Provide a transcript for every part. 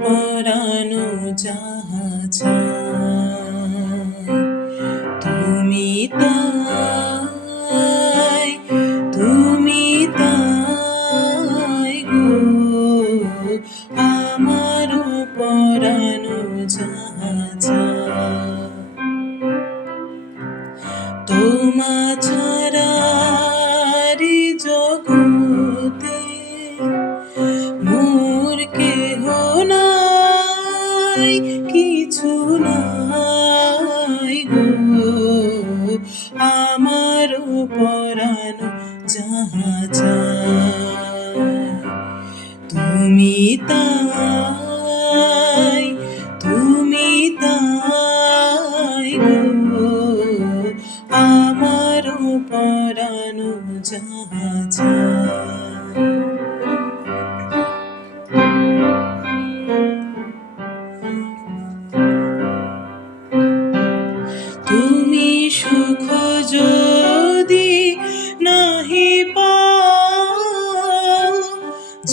পরানো যাহা চায় তুমি তাই, তুমি তাই গো, আমারও পরানো যাহা চায় তোমা ছাড়া রে জগতে মোর কেহ নাই, কিছু নাই গো, আমারও পরানো যাহা চায় তুমি তাই, তুমি তাই গো, আমারও পরানো যাহা চায় তুমি সুখ যদি নাহি পাও,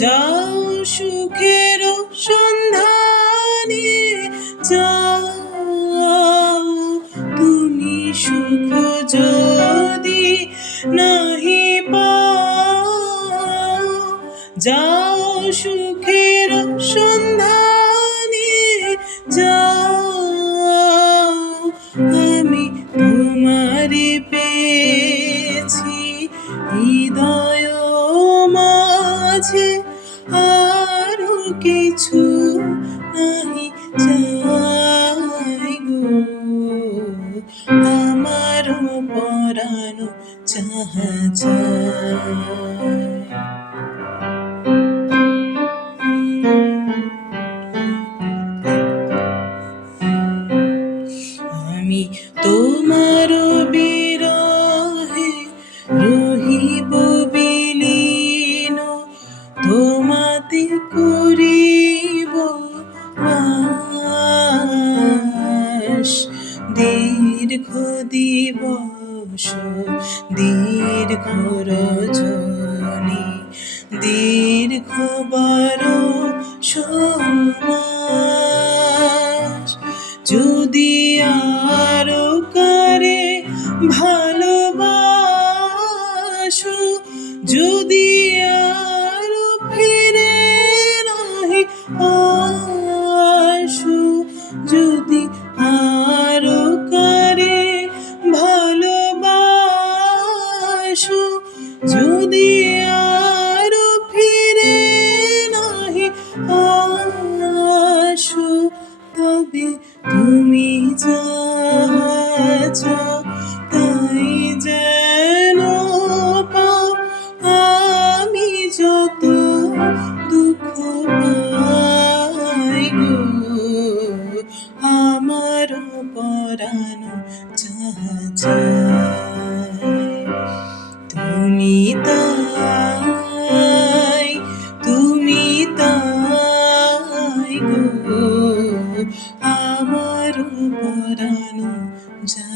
যাও সুখের সন্ধানে যাও, তুমি সুখ যদি নাহি পাও, যাও সুখের সন্ধানে যাও, আমি তোমারে পেয়েছি হৃদয় মাঝে, আরো কিছু নাহি চাই গো, আমারও পরানো যাহা চায় আমি তোমার বিরহে রহিব বিলীন, তোমাতে করিব বাস, দীর্ঘ দিবস দীর্ঘ রজনী, দীর্ঘ বরষ মাস, যদি আরো কারে ভালোবাসো, যদি আরো ফিরে নাহি আসো, যদি আরো কারে ভালোবাসো, যদি আরো ফিরে নাহি আসো, তবে তুমি যাহা চাও তাই যেন পাও, আমি যত দুঃখ পাই গো, আমারও পরানো যাহা চায় তুমি তাই, তুমি তাই গো, আমারও পরানো যাহা